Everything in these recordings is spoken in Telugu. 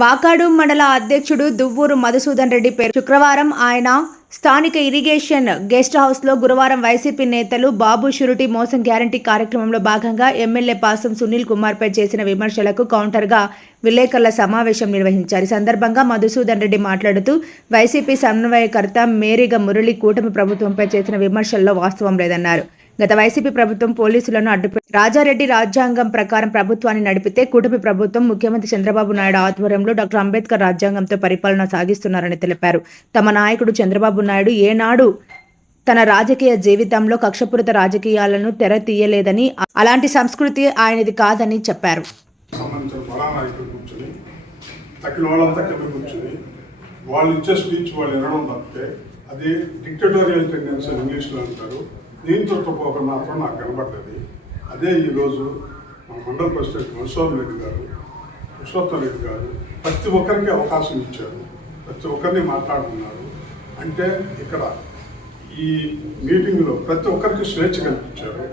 వాకాడు మండల అధ్యక్షుడు దువ్వూరు మధుసూదన్ రెడ్డి పేరు. శుక్రవారం ఆయన స్థానిక ఇరిగేషన్ గెస్ట్ హౌస్లో గురువారం వైసీపీ నేతలు బాబు షురిటీ మోసం గ్యారంటీ కార్యక్రమంలో భాగంగా ఎమ్మెల్యే పాసం సునీల్ కుమార్ పై చేసిన విమర్శలకు కౌంటర్గా విలేకరుల సమావేశం నిర్వహించారు. ఈ సందర్భంగా మధుసూదన్ రెడ్డి మాట్లాడుతూ వైసీపీ సమన్వయకర్త మేరీగ మురళి కూటమి ప్రభుత్వంపై చేసిన విమర్శల్లో వాస్తవం లేదన్నారు. గత వైసీపీ ప్రభుత్వం పోలీసులను అడ్డుపెట్టి రాజారెడ్డి రాజ్యాంగం ప్రకారం ప్రభుత్వాన్ని నడిపితే కూటమి ప్రభుత్వం ముఖ్యమంత్రి చంద్రబాబు నాయుడు ఆధ్వర్యంలో డాక్టర్ అంబేద్కర్ రాజ్యాంగంతో పరిపాలన సాగిస్తున్నారని తెలిపారు. తమ నాయకుడు చంద్రబాబు నాయుడు ఏనాడు తన రాజకీయ జీవితంలో కక్షపూరిత రాజకీయాలను తెర తీయలేదని అలాంటి సంస్కృతి ఆయనది కాదని చెప్పారు. వాళ్ళు ఇచ్చే స్పీచ్ వాళ్ళు వినడం తప్పితే అది డిక్టటోరియల్ టెండెన్సీ అని ఇంగ్లీష్లో అంటారు. దీంతో పోక మాత్రం నాకు కనబడ్డది అదే ఈరోజు మా మండల ప్రెసిడెంట్ మధుసూదన్ రెడ్డి గారు పురుషోత్తం రెడ్డి గారు ప్రతి ఒక్కరికి అవకాశం ఇచ్చారు. ప్రతి ఒక్కరిని మాట్లాడుతున్నారు. అంటే ఇక్కడ ఈ మీటింగ్లో ప్రతి ఒక్కరికి స్వేచ్ఛ కల్పించారు.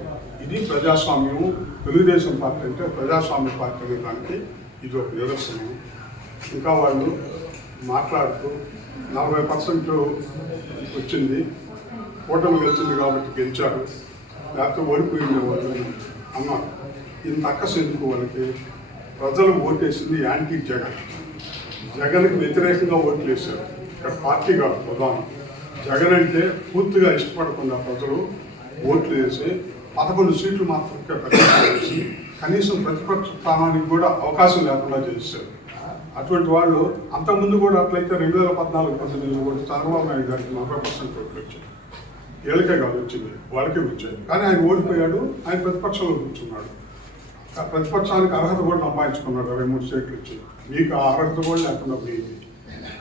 ఇది ప్రజాస్వామ్యం తెలుగుదేశం పార్టీ అంటే ప్రజాస్వామ్య పార్టీ అనే దానికి ఇది ఒక నిదర్శనం. ఇంకా వాళ్ళు మాట్లాడుతూ నలభై పర్సెంట్ వచ్చింది. కూటమి గెలిచింది కాబట్టి గెలిచారు. లేకపోతే ఓడిపోయింది వాళ్ళు అన్నారు. ఇంత అక్కసు ఎందుకు వాళ్ళకి? ప్రజలు ఓటేసింది యాంటీ జగన్. జగన్కి వ్యతిరేకంగా ఓట్లు వేశారు. ఇక్కడ పార్టీ కాదు ప్రధానం. జగన్ అంటే పూర్తిగా ఇష్టపడకుండా ప్రజలు ఓట్లు వేసి పదకొండు సీట్లు మాత్రమే ప్రతిపక్షం వేసి కనీసం ప్రతిపక్ష స్థానానికి కూడా అవకాశం లేకుండా చేశారు. అటువంటి వాళ్ళు అంతకుముందు కూడా అట్లయితే రెండు వేల పద్నాలుగు పంతొమ్మిదిలో కూడా చంద్రబాబు నాయుడు గారికి నలభై పర్సెంట్ ఓట్లు వచ్చాయి. ఏళ్ళకే కాదు వచ్చింది. వాళ్ళకే వచ్చాయి. కానీ ఆయన ఓడిపోయాడు. ఆయన ప్రతిపక్షంలో కూర్చున్నాడు. ఆ ప్రతిపక్షానికి అర్హత కూడా సంపాదించుకున్నాడు. ఇరవై మూడు సీట్లు వచ్చి మీకు ఆ అర్హత కూడా లేకుండా పోయింది.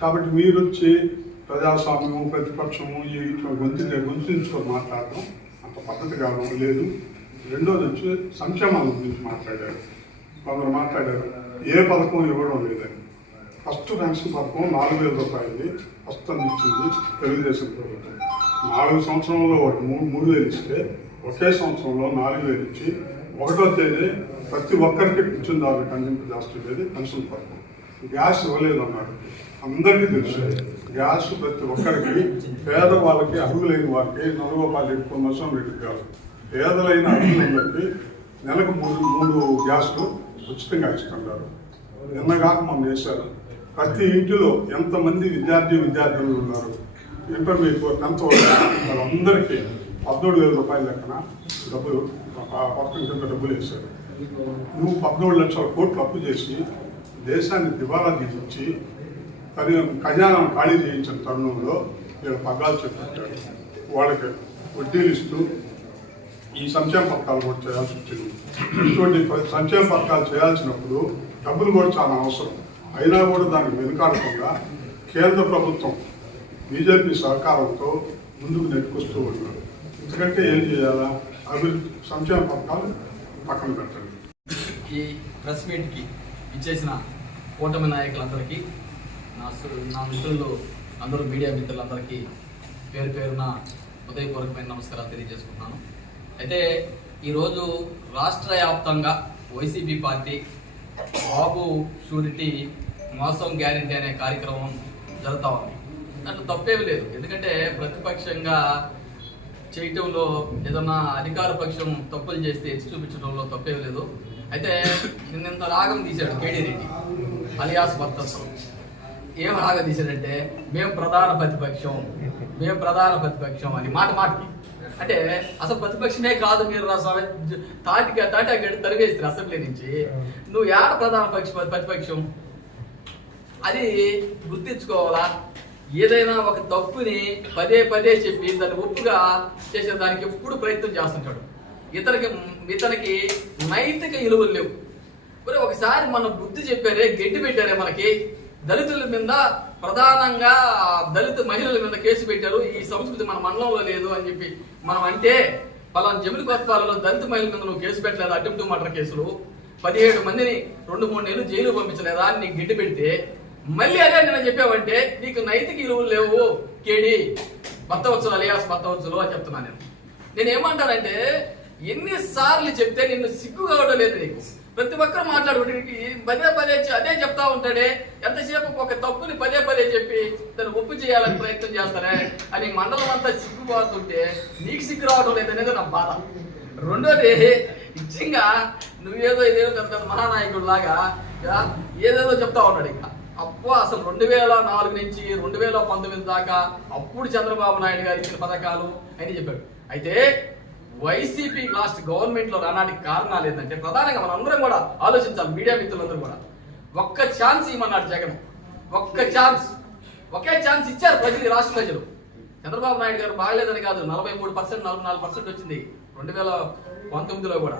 కాబట్టి మీరు వచ్చి ప్రజాస్వామ్యము ప్రతిపక్షము ఈ గొంతు గొంతుంచుకొని మాట్లాడడం అంత పద్ధతి కావడం లేదు. రెండోది వచ్చి సంక్షేమాల గురించి మాట్లాడారు. కొందరు మాట్లాడారు ఏ పథకం ఇవ్వడం లేదని. ఫస్ట్ పెన్షన్ పథకం నాలుగు వేల రూపాయలు ఫస్ట్ ఇచ్చింది తెలుగుదేశం ప్రభుత్వం నాలుగు సంవత్సరంలో ఒకటి మూడు మూడు వేలు ఇస్తే ఒకే సంవత్సరంలో నాలుగు వేలు ఇచ్చి ఒకటో తేదీ ప్రతి ఒక్కరికి పింఛన్దారులకు అందింపజేస్తుంది పెన్షన్ పథకం. గ్యాస్ ఇవ్వలేదు అన్నాడు అందరికీ తెలుసు గ్యాస్ ప్రతి ఒక్కరికి పేదవాళ్ళకి అర్హులైన వారికి నలుగోపాలు ఎక్కువ నష్టం రెడ్డి కాదు. పేదలైన అర్హులందరికీ నెలకు మూడు మూడు గ్యాస్లు ఉచితంగా ఇస్తున్నారు. నిన్నగాక మనం వేశారు ప్రతి ఇంటిలో ఎంతమంది విద్యార్థి విద్యార్థులు ఉన్నారు? ఇంటర్మీడియట్ టెన్త్ వాళ్ళందరికీ పద్నాలుగు వేల రూపాయల లెక్కన డబ్బులు ఆ పథకం కింద డబ్బులు వేశారు. నువ్వు పద్నాలుగు లక్షల కోట్లు అప్పు చేసి దేశాన్ని దివాలా తీసి తన ఖజానా ఖాళీ చేయించిన తరుణంలో వీళ్ళ పగ్గాలు చెప్పారు వాళ్ళకి వడ్డీలు ఇస్తూ ఈ సంక్షేమ పథకాలు కూడా చేయాల్సి వచ్చింది. ఇటువంటి సంక్షేమ పథకాలు చేయాల్సినప్పుడు డబ్బులు కూడా చాలా అవసరం. అయినా కూడా దానికి వెనుకాడకుండా కేంద్ర ప్రభుత్వం బీజేపీ సహకారంతో ముందుకు నెట్టుకొస్తూ ఉన్నారు. ఎందుకంటే ఏం చేయాలా? అభివృద్ధి సంక్షేమ పథకాలు పక్కన పెట్టండి. ఈ ప్రెస్ మీట్కి ఇచ్చేసిన కూటమి నాయకులందరికీ నా నా మిత్రులు అందరూ మీడియా మిత్రులందరికీ పేరు పేరున హృదయపూర్వకమైన నమస్కారాలు తెలియజేసుకుంటున్నాను. అయితే ఈరోజు రాష్ట్ర వ్యాప్తంగా వైసీపీ పార్టీ బాబు షూరిటీ మోసం గ్యారెంటీ అనే కార్యక్రమం జరుగుతూ ఉంది. దాంట్లో తప్పేమి లేదు. ఎందుకంటే ప్రతిపక్షంగా చేయటంలో ఏదన్నా అధికార పక్షం తప్పులు చేస్తే ఎత్తి చూపించడంలో తప్పేం లేదు. అయితే నిన్నంత రాగం తీశాడు కేడీ రెడ్డి అలియాస్ భర్తత్వం ఏం రాగం తీశాడంటే మేము ప్రధాన ప్రతిపక్షం మేము ప్రధాన ప్రతిపక్షం అని మాట మాటకి. అంటే అసలు ప్రతిపక్షమే కాదు మీరు రా స్వామి. తాటికి తాటి తరివేస్తారు అసెంబ్లీ నుంచి. నువ్వు ఏడ ప్రధాన పక్ష ప్రతిపక్షం? అది గుర్తించుకోవాలా? ఏదైనా ఒక తప్పుని పదే పదే చెప్పి దాన్ని ఒప్పుగా చేసే దానికి ఎప్పుడు ప్రయత్నం చేస్తుంటాడు. ఇతనికి ఇతనికి నైతిక విలువలు లేవు. మరి ఒకసారి మన బుద్ధి చెప్పారే గడ్డి పెట్టారే మనకి. దళితుల మీద ప్రధానంగా దళిత మహిళల మీద కేసు పెట్టారు. ఈ సంస్కృతి మన మండలంలో లేదు అని చెప్పి. మనం అంటే పలానా జమిలి కొత్తాలలో దళిత మహిళల మీద నువ్వు కేసు పెట్టలేదు? అటెంప్ట్ మర్డర్ కేసులు. పదిహేడు మందిని రెండు మూడు నెలలు జైలు పంపించలేదా? అని నీకు గడ్డి పెడితే మళ్ళీ అదే నేను చెప్పావంటే నీకు నైతిక విలువలు లేవు కేడి. భర్తవచ్చులు అలియాస్ భర్తవచ్చులు అని చెప్తున్నాను నేను. నేను ఏమంటానంటే ఎన్నిసార్లు చెప్తే నిన్ను సిగ్గు కావడం లేదు నీకు. ప్రతి ఒక్కరు మాట్లాడుకుంటే పదే పదే అదే చెప్తా ఉంటాడే ఎంతసేపు ఒక తప్పుని పదే పదే చెప్పి తను ఒప్పు చేయాలని ప్రయత్నం చేస్తానే అని మండలం అంతా సిగ్గుపోతుంటే నీకు సిగ్గు రావడం లేదనేది నా బాధ. రెండోది నిజంగా నువ్వేదో ఇదేదో పెద్ద మహానాయకుడు లాగా ఏదేదో చెప్తా ఉన్నాడు ఇంకా. అప్పు అసలు రెండు వేల నాలుగు నుంచి రెండు వేల పంతొమ్మిది దాకా అప్పుడు చంద్రబాబు నాయుడు గారు ఇచ్చిన పథకాలు అని చెప్పాడు. అయితే వైసీపీ లాస్ట్ గవర్నమెంట్లో రానాటికి కారణాలు ఏంటంటే ప్రధానంగా మనం అందరం కూడా ఆలోచించాలి మీడియా మిత్రులందరూ కూడా. ఒక్క ఛాన్స్ ఇవ్వమన్నాడు జగన్. ఒక్క ఛాన్స్. ఒకే ఛాన్స్ ఇచ్చారు ప్రజలు రాష్ట్ర ప్రజలు. చంద్రబాబు నాయుడు గారు బాగలేదని కాదు నలభై మూడు పర్సెంట్ నలభై నాలుగు పర్సెంట్ వచ్చింది రెండు వేల పంతొమ్మిదిలో కూడా.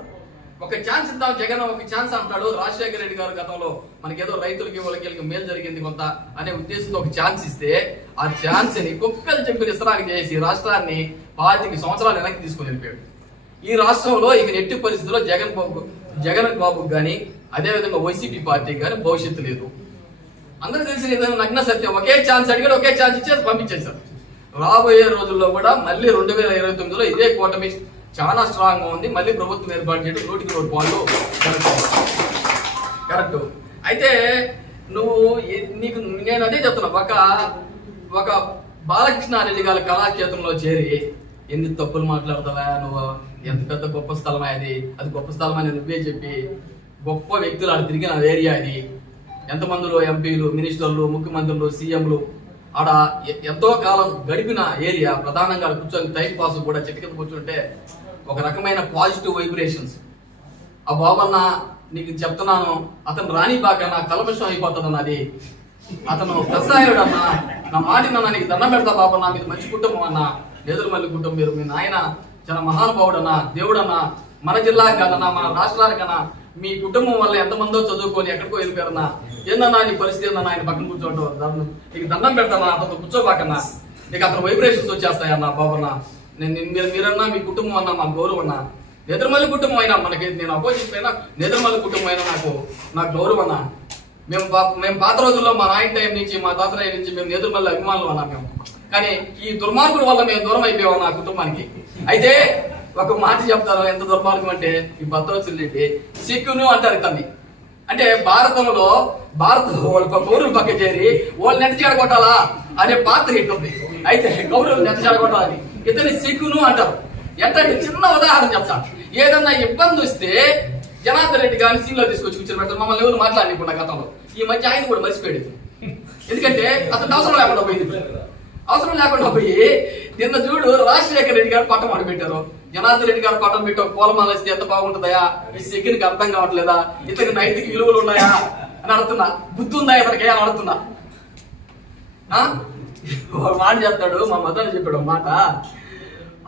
ఒక ఛాన్స్ ఇద్దాం. జగన్ ఒక ఛాన్స్ అంటాడు. రాజశేఖర రెడ్డి గారు గతంలో మనకేదో రైతులకి వాళ్ళకి మేలు జరిగింది కొంత అనే ఉద్దేశంతో ఒక ఛాన్స్ ఇస్తే ఆ ఛాన్స్ని కుక్కలు చెప్పిన ఇసరాకు చేసి రాష్ట్రాన్ని పాతిక సంవత్సరాలు వెనక్కి తీసుకుని వెళ్ళిపోయాడు. ఈ రాష్ట్రంలో ఇక ఎట్టి పరిస్థితుల్లో జగన్ బాబు జగన్ బాబుకి కానీ అదేవిధంగా వైసీపీ పార్టీకి కానీ భవిష్యత్తు లేదు. అందరూ తెలిసిన ఏదైనా నగ్న సత్యం. ఒకే ఛాన్స్ అడిగాడు ఒకే ఛాన్స్ ఇచ్చేసి పంపించేశారు. రాబోయే రోజుల్లో కూడా మళ్ళీ రెండు వేల ఇరవై తొమ్మిదిలో ఇదే కూటమి చాలా స్ట్రాంగ్గా ఉంది. మళ్ళీ ప్రభుత్వం ఏర్పాటు చేయడం నూటికి నూరు పాలు కరెక్ట్. అయితే నువ్వు నీకు నేను అదే చెప్తున్నా. ఒక ఒక బాలకృష్ణ అనేది గారి కళాక్షేత్రంలో చేరి ఎన్ని తప్పులు మాట్లాడతావా నువ్వు? ఎంత పెద్ద గొప్ప స్థలమా అది అది గొప్ప స్థలం అని నువ్వే చెప్పి గొప్ప వ్యక్తులు ఆడ తిరిగిన ఏరియా అది ఎంతమందిలో ఎంపీలు మినిస్టర్లు ముఖ్యమంత్రులు సీఎంలు ఆడ ఎంతో కాలం గడిపిన ఏరియా. ప్రధానంగా కూర్చొని టైం పాస్ కూడా చెట్టు కింద కూర్చుంటే ఒక రకమైన పాజిటివ్ వైబ్రేషన్స్. ఆ బాబన్న నీకు చెప్తున్నాను అతను రాణి బాగా నా కలమషం అయిపోతుంది అది అతను ప్రసాయుడు అన్న నా మాటినన్నా నీకు దండం పెడతా బాబన్న మీరు మంచి కుటుంబం అన్న నేదురుమల్లి కుటుంబం మీరు మీ నాయన చాలా మహానుభావుడు అన్న దేవుడు అన్న మన జిల్లాకి కాదన్నా మన రాష్ట్రానికన్నా మీ కుటుంబం వల్ల ఎంతమందో చదువుకొని ఎక్కడికో వెళ్ళిపోయారన్నా. ఏందన్నా నీ పరిస్థితి ఏందన్నా ఆయన పక్కన కూర్చోవడం? దండం నీకు దండం పెడతానా? అతను కూర్చోబాకన్నా? నీకు అతను వైబ్రేషన్స్ వచ్చేస్తాయన్నా బాబన్నా నేను మీరు మీరన్నా మీ కుటుంబం అన్నా మా గౌరవం అన్నా నిద్రమల్లి కుటుంబం అయినా మనకి నేను అపోజిట్ అయినా నిద్రమల్లి కుటుంబం అయినా నాకు నాకు గౌరవం అన్నా మేము మేము పాత రోజుల్లో మా నాయన టైం నుంచి మా తాత టైం నుంచి మేము నిద్రమల్లి అభిమానులు అన్నా మేము. కానీ ఈ దుర్మార్గుడు వల్ల మేము దూరం అయిపోయాం నా కుటుంబానికి. అయితే ఒక మాట చెప్తారు ఎంత దుర్మార్గం అంటే ఈ భద్రవచ్చులేంటి సిక్కును అంటారు తల్లి అంటే భారతంలో భారత వాళ్ళ కౌరులు పక్క చేరి వాళ్ళు నెట్ చెడగొట్టాలా? అనే పాత్ర ఇట్టుంది. అయితే గౌరవులు నెట్ చెడగొట్టాలని. ఇతని సిక్కును అంటారు ఎంత చిన్న ఉదాహరణ చెప్తాను. ఏదన్నా ఇబ్బంది వస్తే జనార్దన్ రెడ్డి గారిని సీన్లో తీసుకొచ్చి కూర్చొని పెడతారు. మమ్మల్ని ఎవరు మాట్లాడినప్పుడు గతంలో. ఈ మధ్య ఆయన కూడా మర్చిపోయాడు ఎందుకంటే అతను అవసరం లేకుండా పోయింది. అవసరం లేకుండా పోయి నిన్న చూడు రాజశేఖర రెడ్డి గారు పట్టం అడి పెట్టారు. జనార్దన్ రెడ్డి గారు పట్టం పెట్టారు. కోలమాల వేస్తే ఎంత బాగుంటుందా ఈ సెగ్గినికి అర్థం కావట్లేదా? ఇతనికి నైతిక విలువలు ఉన్నాయా? అని అడుగుతున్నా. బుద్ధి ఉందా ఇతనికి? అని అడుగుతున్నా. ఒక వాడు మాట చెప్తాడు మా మతాన్ని చెప్పాడు ఒక మాట.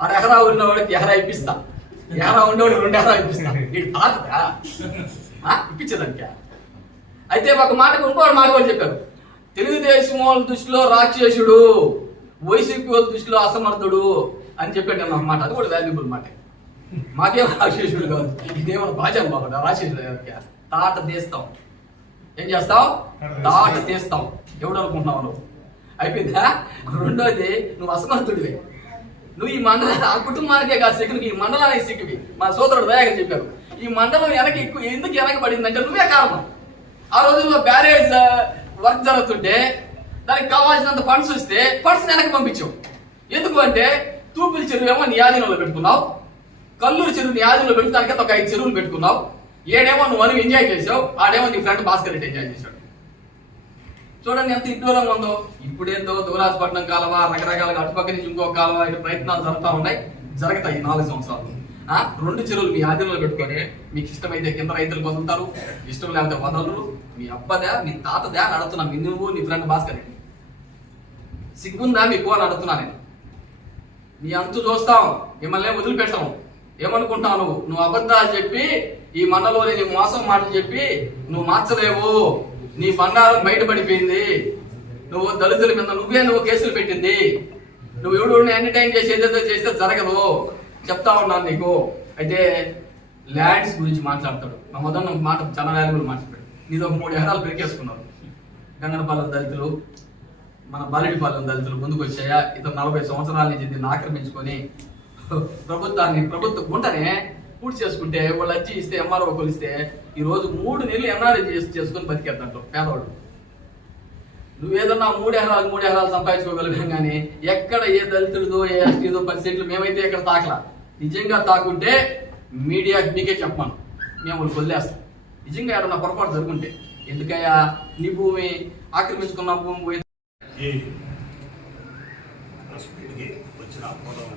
ఆరు ఎకరా ఉన్నవాడికి ఎకరా ఇప్పిస్తా. ఎకరా ఉన్నవాడికి రెండు ఎకరా ఇప్పిస్తా. ఇది పాతదా? ఆ? అయితే ఒక మాట ఇంకో మాట కూడా చెప్పారు. తెలుగుదేశం వాళ్ళ దృష్టిలో రాక్షసుడు వైసీపీ వాళ్ళ దృష్టిలో అసమర్థుడు అని చెప్పాడు నేను ఒక మాట. అది కూడా వాల్యుబుల్ మాట. మాకేం రాక్షసుడు కాదు. ఇదేమో బాజం బాబు రాక్షసుడు తాట తీస్తాం. ఏం చేస్తావు తాట తీస్తాం. ఎవడు అనుకుంటున్నావు నువ్వు? అయిపోయిందా? రెండోది నువ్వు అసమర్థుడివి. నువ్వు ఈ మండలం ఆ కుటుంబానికే కాదు సిక్కు ఈ మండలానికి సిక్కువి మా సోదరుడు దయాగా చెప్పారు. ఈ మండలం వెనక ఎక్కువ ఎందుకు వెనకబడిందంటే నువ్వే కారణం. ఆ రోజుల్లో బ్యారేజ్ వర్క్ జరుగుతుంటే దానికి కావాల్సినంత ఫండ్స్ వస్తే ఫండ్స్ వెనక్కి పంపించావు. ఎందుకు అంటే తూపుల చెరువు ఏమో నీ ఆధీనంలో పెట్టుకున్నావు. కల్లూరు చెరువు నీ ఆధీనంలో పెట్టుకోవడానికి ఒక ఐదు చెరువులు పెట్టుకున్నావు. ఏడేమో నువ్వు అని ఎంజాయ్ చేసావు. ఆడేమో నీ ఫ్రెండ్ భాస్కర్ రెడ్డి ఎంజాయ్ చేశాడు. చూడండి ఎంత ఇడ్డూరంగా ఉందో. ఇప్పుడేందో దూరాజపట్నం కాలవ రకరకాలుగా అటుపక్క నుంచి ఇంకో కాలవ ఇటు ప్రయత్నాలు జరుగుతూ ఉన్నాయి. జరుగుతాయి నాలుగు సంవత్సరాలు. ఆ, రెండు చెరువులు మీ ఆధీనంలో పెట్టుకొని మీకు ఇష్టమైతే కింద రైతులు వదులుతారు ఇష్టం లేకపోతే వదలరు మీ అబ్బదా మీ తాతదే అని అడుగుతున్నా మీ నువ్వు నీ ఫ్రెండ్ భాస్కర్ రెడ్డి. సిగ్గుందా మీకు అని అడుగుతున్నా నేను. మీ అంతు చూస్తాం మిమ్మల్ని వదిలిపెట్టాము ఏమనుకుంటావు నువ్వు? నువ్వు అబద్ధాలు చెప్పి ఈ మండలంలో నీ మోసం మాటలు చెప్పి నువ్వు మార్చలేవు. నీ బంగారం బయటపడిపోయింది. నువ్వు దళితుల మీద నువ్వే నువ్వు కేసులు పెట్టింది. నువ్వు ఎవడు ఎంటర్టైన్ చేసి ఏదైతే చేస్తే జరగదు. చెప్తా ఉన్నాను నీకు. అయితే ల్యాండ్స్ గురించి మాట్లాడతాడు. మా మొదన్న మాట చాలా వాల్యుబుల్ మాట్లాడాడు నీది ఒక మూడు ఎకరాలు పెరికేసుకున్నారు గంగనపాలెం దళితులు మన బాలిడిపాలెం దళితులు ముందుకు వచ్చాయా? ఇతను నలభై సంవత్సరాల నుంచి దీన్ని ఆక్రమించుకొని ప్రభుత్వాన్ని ప్రభుత్వ గుంటనే పూర్తి చేసుకుంటే వాళ్ళు వచ్చి ఇస్తే ఎంఆర్ఓ కొలిస్తే ఈ రోజు మూడు నెలలు ఎన్ఆర్ఐ చేసి చేసుకొని బతికేద్దంటారు పేదవాడు. నువ్వేదన్నా మూడు ఎకరాలు మూడు ఎకరాలు సంపాదించుకోగలిగాం కానీ ఎక్కడ ఏ దళితుడిదో ఏ ఎస్టీదో పది సెంట్లు మేమైతే ఇక్కడ తాకలా. నిజంగా తాకుంటే మీడియా మీకే చెప్పమను. మేము వదిలేస్తాం. నిజంగా ఏదన్నా పొరపాటు జరుగుంటే. ఎందుకయ్యా? నీ భూమి ఆక్రమించుకున్న భూమి పోయి వచ్చిన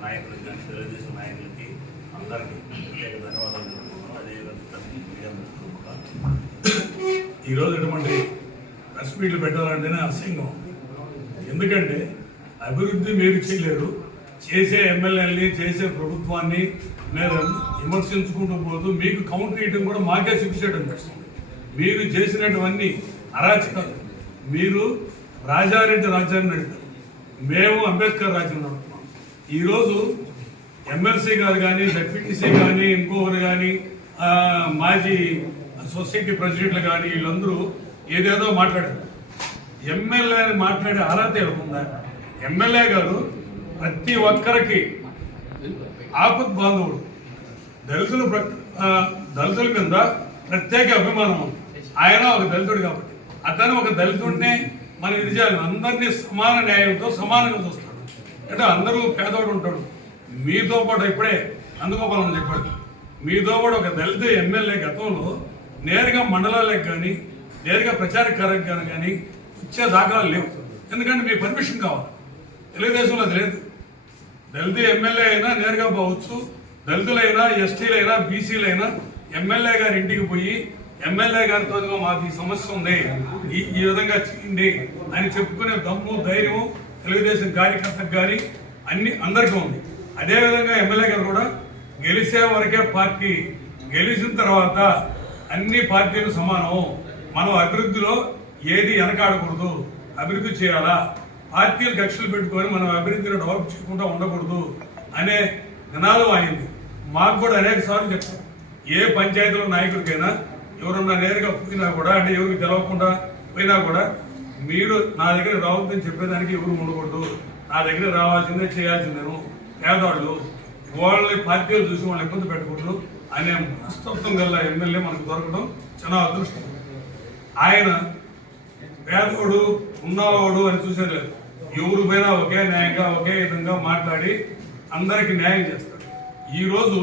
నాయకులకి కానీ తెలుగుదేశం నాయకులకి అందరికీ ప్రత్యేక ధన్యవాదాలు తెలుపుతున్నాను అదేవిధంగా మీడియా మిత్రులు కూడా ఈరోజు ఎటువంటి ప్రెస్ మీట్లు పెట్టాలంటేనే అసహ్యం. ఎందుకంటే అభివృద్ధి మీరు చేయలేరు చేసే ఎమ్మెల్యేని చేసే ప్రభుత్వాన్ని మీరు విమర్శించుకుంటూ పోతూ మీకు కౌంటర్ వేయడం కూడా మాకే శిక్షేయడం కష్టం. మీరు చేసినటువంటి అరాచకాలు మీరు రాజారెడ్డి రాజ్యాన్ని నడుపుతారు మేము అంబేద్కర్ రాజ్యం నడుపుతున్నాం. ఈరోజు ఎమ్మెల్సీ గారు కానీ డిప్యూటీసీ కానీ ఇంకొకరు కానీ మాజీ సొసైటీ ప్రెసిడెంట్లు కానీ వీళ్ళందరూ ఏదేదో మాట్లాడారు. ఎమ్మెల్యే అని మాట్లాడే అర్హత ఉందా ఎమ్మెల్యే గారు ప్రతి ఒక్కరికి ఆపద్ బాంధవుడు. దళితులు ప్ర- దళితుల మీద ప్రత్యేక అభిమానం ఉంది. ఆయన ఒక దళితుడు కాబట్టి. అతను ఒక దళితుడిని మన ఇది చేయాలి. అందరినీ సమాన న్యాయంతో సమానంగా చూస్తాడు. అంటే అందరూ పేదవాడు ఉంటాడు. మీతో పాటు ఇప్పుడే అందుకోపాలని చెప్పాడు. మీతో పాటు ఒక దళిత ఎమ్మెల్యే గతంలో నేరుగా మండలాలకు కానీ నేరుగా ప్రచార కార్యక్రమం కానీ ఇచ్చే దాఖలాలు లేవు. ఎందుకంటే మీ పర్మిషన్ కావాలి. తెలుగుదేశంలో అది లేదు. దళిత ఎమ్మెల్యే అయినా నేరుగా పోవచ్చు. దళితులైనా ఎస్టీలైనా బీసీలైనా ఎమ్మెల్యే గారి ఇంటికి పోయి ఎమ్మెల్యే గారితో మాకు ఈ సమస్య ఉంది. ఈ ఈ విధంగా చేయండి అని చెప్పుకునే దమ్ము ధైర్యం తెలుగుదేశం కార్యకర్తకు కానీ అన్ని అందరికీ ఉంది. అదేవిధంగా ఎమ్మెల్యే గారు కూడా గెలిచే వరకే పార్టీ గెలిచిన తర్వాత అన్ని పార్టీలు సమానం. మనం అభివృద్ధిలో ఏది వెనకాడకూడదు. అభివృద్ధి చేయాలా? పార్టీలు కక్షలు పెట్టుకొని మనం అభివృద్ధిని డెవలప్ చేసుకుంటూ ఉండకూడదు అనే నినాదం అయింది మాకు కూడా అనేక సార్లు చెప్పారు ఏ పంచాయతీలో నాయకుడికైనా ఎవరన్నా నేరుగా పోయినా కూడా అంటే ఎవరికి తెలవకుండా పోయినా కూడా మీరు నా దగ్గర రావద్దని చెప్పేదానికి ఎవరు ఉండకూడదు. నా దగ్గర రావాల్సిందే చేయాల్సిందేను. పేదవాళ్ళు వాళ్ళని పార్టీలు చూసి వాళ్ళని ఇబ్బంది పెట్టకూడదు. అనే మనస్తత్వం గల ఎమ్మెల్యే మనకు దొరకడం చాలా అదృష్టం. ఆయన పేదవాడు ఉన్నవాడు అని చూసేది లేదు ఎవరు పోయినా ఒకే న్యాయంగా ఒకే విధంగా మాట్లాడి అందరికి న్యాయం చేస్తాడు ఈరోజు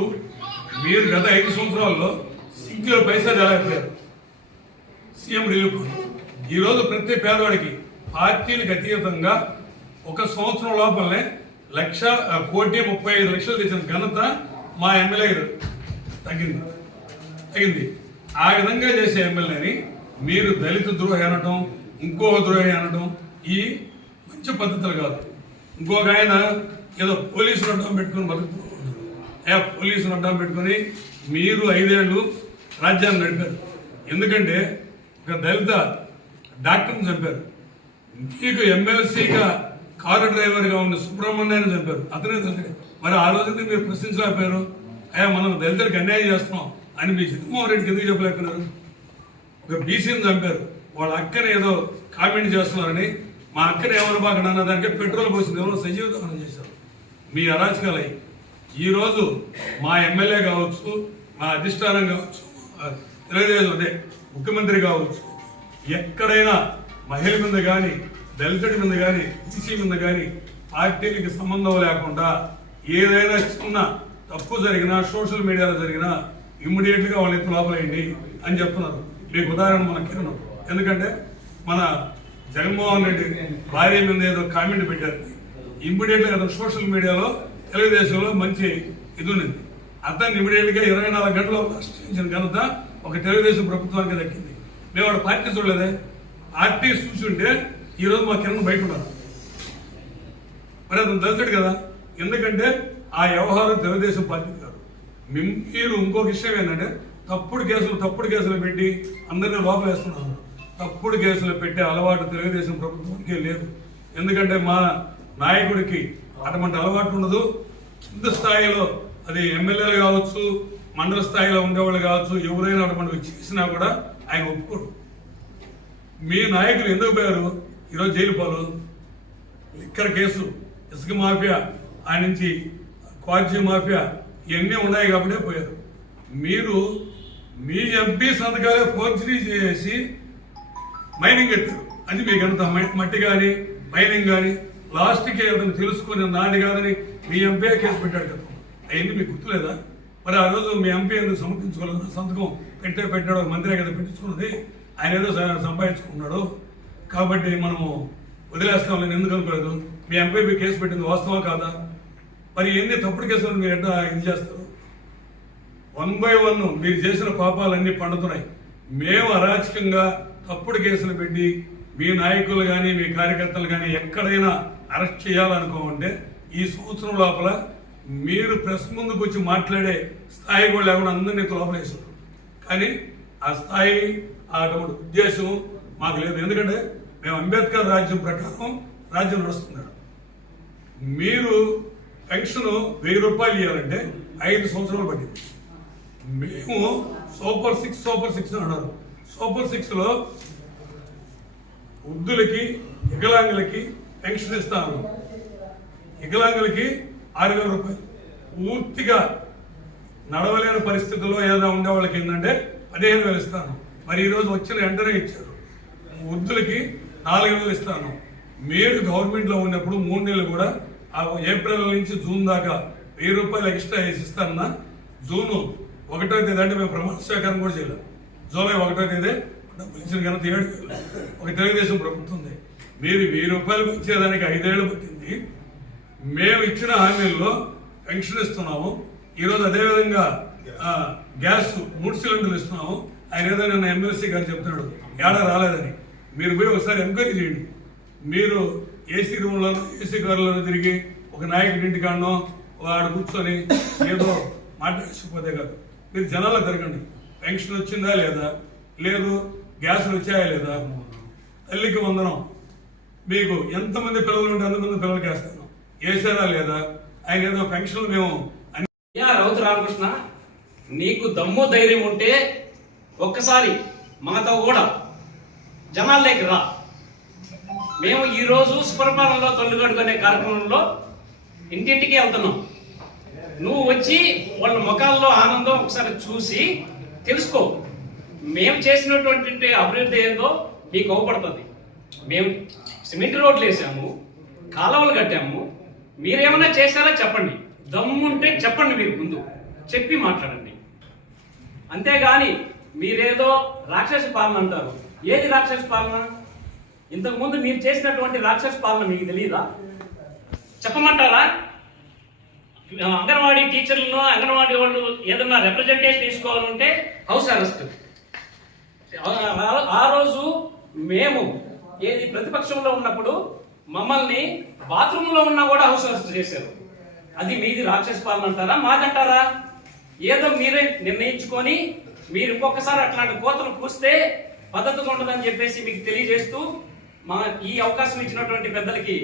మీరు గత ఐదు సంవత్సరాల్లో సింగిల్ పైసా తెలకపోయారు. సీఎం రిలీఫ్ ఈరోజు ఈ రోజు ప్రతి పేదవాడికి పార్టీలకు అతీతంగా ఒక సంవత్సరం లోపలనే లక్ష కోటి ముప్పై ఐదు లక్షలు తెచ్చిన ఘనత మా ఎమ్మెల్యే గారు. తగ్గింది. తగ్గింది. ఆ విధంగా చేసే ఎమ్మెల్యేని మీరు దళిత ద్రోహి అనటం ఇంకో ద్రోహి అనటం ఈ మంచి పద్ధతులు కాదు. ఇంకొక ఆయన ఏదో పోలీసులు అడ్డం పెట్టుకుని బతుకుతూ ఏ పోలీసులు అడ్డం పెట్టుకుని మీరు ఐదేళ్ళు రాజ్యాన్ని నడిపారు ఎందుకంటే ఒక దళిత డాక్టర్ని చంపారు. మీకు ఎమ్మెల్సీగా కారు డ్రైవర్గా ఉన్న సుబ్రహ్మణ్యాన్ని చంపారు. అతనే దళితుడే మరి ఆ రోజు మీరు ప్రశ్నించలేకపోయారు? అయ్యా మనం దళితులకు అన్యాయం చేస్తున్నాం అని మీ జగన్మోహన్ రెడ్డికి ఎందుకు చెప్పలేకున్నారు ఒక బీసీని చంపారు. వాళ్ళ అక్కని ఏదో కామెంట్ చేస్తున్నారని మా అక్కని ఎవరు బాగా అన్న దానికి పెట్రోల్ పోసింది. ఎవరో సజీవ దహనం చేశారు. మీ అరాచకాలై ఈరోజు మా ఎమ్మెల్యే కావచ్చు మా అధిష్టానం కావచ్చు తెలుగుదేశం అదే ముఖ్యమంత్రి కావచ్చు ఎక్కడైనా మహిళ మీద కానీ దళితుడి మీద కానీ బీసీ మీద కానీ పార్టీలకి సంబంధం లేకుండా ఏదైనా చిన్న తప్పు జరిగినా సోషల్ మీడియాలో జరిగినా ఇమ్మీడియట్గా గా వాళ్ళ అయ్యింది లోపలేయండి అని చెప్తున్నారు. మీకు ఉదాహరణ మన కిరణం. ఎందుకంటే మన జగన్మోహన్ రెడ్డి భార్య మీద ఏదో కామెంట్ పెట్టారు. ఇమ్మీడియట్గా అతను సోషల్ మీడియాలో తెలుగుదేశంలో మంచి ఇది ఉన్నది. అతన్ని ఇమ్మీడియట్గా ఇరవై నాలుగు గంటలు ప్రశ్నించిన ఘనత ఒక తెలుగుదేశం ప్రభుత్వానికి దక్కింది. మేము వాడు పార్టీ చూడలేదే. పార్టీ చూసుంటే ఈరోజు మా కిరణ్ బయట ఉన్నారు. మరి అతను దళితుడు కదా. ఎందుకంటే ఆ వ్యవహారం తెలుగుదేశం పార్టీ కాదు. మీరు ఇంకొక విషయం ఏంటంటే తప్పుడు కేసులు తప్పుడు కేసులు పెట్టి అందరినీ లోపలేస్తున్నారు తప్పుడు కేసులు పెట్టే అలవాటు తెలుగుదేశం ప్రభుత్వానికి లేదు. ఎందుకంటే మా నాయకుడికి అటువంటి అలవాటు ఉండదు. కింద స్థాయిలో అది ఎమ్మెల్యేలు కావచ్చు మండల స్థాయిలో ఉండేవాళ్ళు కావచ్చు ఎవరైనా అటువంటివి చేసినా కూడా ఆయన ఒప్పుకోడు. మీ నాయకులు ఎందుకు పోయారు? ఈరోజు జైలు పాలు లిక్కర్ కేసు ఇసుక మాఫియా ఆయన నుంచి పార్టీ మాఫియా ఇవన్నీ ఉన్నాయి కాబట్టి పోయారు. మీరు మీ ఎంపీ సంతకాలే ఫోర్జరీ చేసి మైనింగ్ ఎత్తారు అది మీకు ఎంత మ- మట్టి కానీ మైనింగ్ కానీ లాస్ట్కి అతను తెలుసుకుని నాది కాదని మీ ఎంపీ కేసు పెట్టాడు కదా. అవన్నీ మీకు గుర్తులేదా? మరి ఆ రోజు మీ ఎంపీ ఎందుకు సమర్పించుకోలేదు సంతకం పెట్టే పెట్టాడు ఒక మంత్రి కదా పెట్టించుకున్నది. ఆయన ఏదో సంపాదించుకున్నాడు. కాబట్టి మనము వదిలేస్తాం. నేను ఎందుకు అనుకోలేదు? మీ ఎంపీ కేసు పెట్టింది వాస్తవం కాదా? మరి ఎన్ని తప్పుడు కేసులు మీరు ఎట్లా ఇది చేస్తారు? వన్ బై వన్ మీరు చేసిన పాపాలన్నీ పండుతున్నాయి. మేము అరాచకంగా తప్పుడు కేసులు పెట్టి మీ నాయకులు కానీ మీ కార్యకర్తలు కానీ ఎక్కడైనా అరెస్ట్ చేయాలనుకోమంటే ఈ సంవత్సరం లోపల మీరు ప్రెస్ ముందుకు వచ్చి మాట్లాడే స్థాయి కూడా లేకుండా అందరినీ లోపలేసారు కానీ ఆ స్థాయి ఆ అటువంటి ఉద్దేశం మాకు లేదు. ఎందుకంటే మేము అంబేద్కర్ రాజ్యం ప్రకారం రాజ్యం నడుస్తున్నాడు మీరు పెన్షన్ వెయ్యి రూపాయలు ఇవ్వాలంటే ఐదు సంవత్సరాలు పట్టింది. మేము సూపర్ సిక్స్ సూపర్ సిక్స్ అన్నారు. సూపర్ సిక్స్లో వృద్ధులకి వికలాంగులకి పెన్షన్ ఇస్తాను వికలాంగులకి ఆరు వేల రూపాయలు. పూర్తిగా నడవలేని పరిస్థితుల్లో ఏదైనా ఉండే వాళ్ళకి ఏంటంటే పదిహేను వేలు ఇస్తాను మరి ఈ రోజు వచ్చిన వెంటనే ఇచ్చారు. వృద్ధులకి నాలుగు వేలు ఇస్తాను మీరు గవర్నమెంట్లో ఉన్నప్పుడు మూడు నెలలు కూడా ఏప్రిల్ నుంచి జూన్ దాకా వెయ్యి రూపాయలు ఎక్స్ట్రా వేసి ఇస్తానన్నా. జూన్ ఒకటో తేదీ అంటే మేము ప్రమాణ స్వీకారం కూడా చేయలేదు జూలై ఒకటో తేదీ డబ్బులు ఇచ్చిన ఘనత ఏడు ఒక తెలుగుదేశం ప్రభుత్వం ఉంది. మీరు వెయ్యి రూపాయలు ఇచ్చేదానికి ఐదేళ్ళు పట్టింది. మేము ఇచ్చిన హామీల్లో పెన్షన్ ఇస్తున్నాము. ఈరోజు అదేవిధంగా గ్యాస్ మూడు సిలిండర్లు ఇస్తున్నాము. ఆయన ఏదో నిన్న ఎమ్మెల్సీ గారు చెప్తున్నాడు ఏడా రాలేదని. మీరు పోయి ఒకసారి ఎంక్వైరీ చేయండి. మీరు ఏసీ రూమ్లో ఏసీ కారులో తిరిగి ఒక నాయకుడి ఇంటికాడనో వాడు కూర్చొని ఏదో మాట్లాడకపోతే కాదు. మీరు జనాల్లో తిరగండి. పెన్షన్ వచ్చిందా లేదా? లేదు. గ్యాసులు వచ్చాయా లేదా? తల్లికి వందనం. మీకు ఎంతమంది పిల్లలు ఉంటే అంతమంది పిల్లలకి వేస్తాను. వేసారా లేదా? ఆయన ఏదో పెన్షన్ మేము అన్ని రౌతు రామకృష్ణ నీకు దమ్ము ధైర్యం ఉంటే ఒక్కసారి మాతో కూడా జనాల్లోకి రా. మేము ఈ రోజు సుపరిపాలనలో తొలిగడుకునే కార్యక్రమంలో ఇంటింటికి వెళ్తున్నాం. నువ్వు వచ్చి వాళ్ళ ముఖాల్లో ఆనందం ఒకసారి చూసి తెలుసుకో. మేము చేసినటువంటి అభివృద్ధి ఏందో నీకు అవపడుతుంది. మేము సిమెంట్ రోడ్లు వేసాము కాలువలు కట్టాము. మీరేమైనా చేశారా చెప్పండి. దమ్ముంటే చెప్పండి మీరు ముందు. చెప్పి మాట్లాడండి. అంతేగాని మీరేదో రాక్షస పాలన అంటారు. ఏది రాక్షస పాలన? ఇంతకు ముందు మీరు చేసినటువంటి రాక్షస పాలన మీకు తెలియదా చెప్పమంటారా? అంగన్వాడీ టీచర్లను అంగన్వాడీ వాళ్ళు ఏదన్నా రిప్రజెంటేషన్ తీసుకోవాలంటే హౌస్ అరెస్ట్ ఆ- ఆ రోజు మేము ఏది ప్రతిపక్షంలో ఉన్నప్పుడు మమ్మల్ని బాత్రూంలో ఉన్నా కూడా హౌస్ అరెస్ట్ చేశారు. అది మీది రాక్షస పాలన అంటారా? మాదంటారా? ఏదో మీరే నిర్ణయించుకొని మీరు ఇంకొకసారి అట్లాంటి కోతలు కూస్తే పద్ధతిగా ఉండదని చెప్పేసి మీకు తెలియజేస్తూ మా ఈ అవకాశం ఇచ్చినటువంటి పెద్దలకి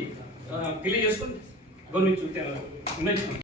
తెలియజేసుకుని గౌరవించు విన్నవించుకుంటున్నాను.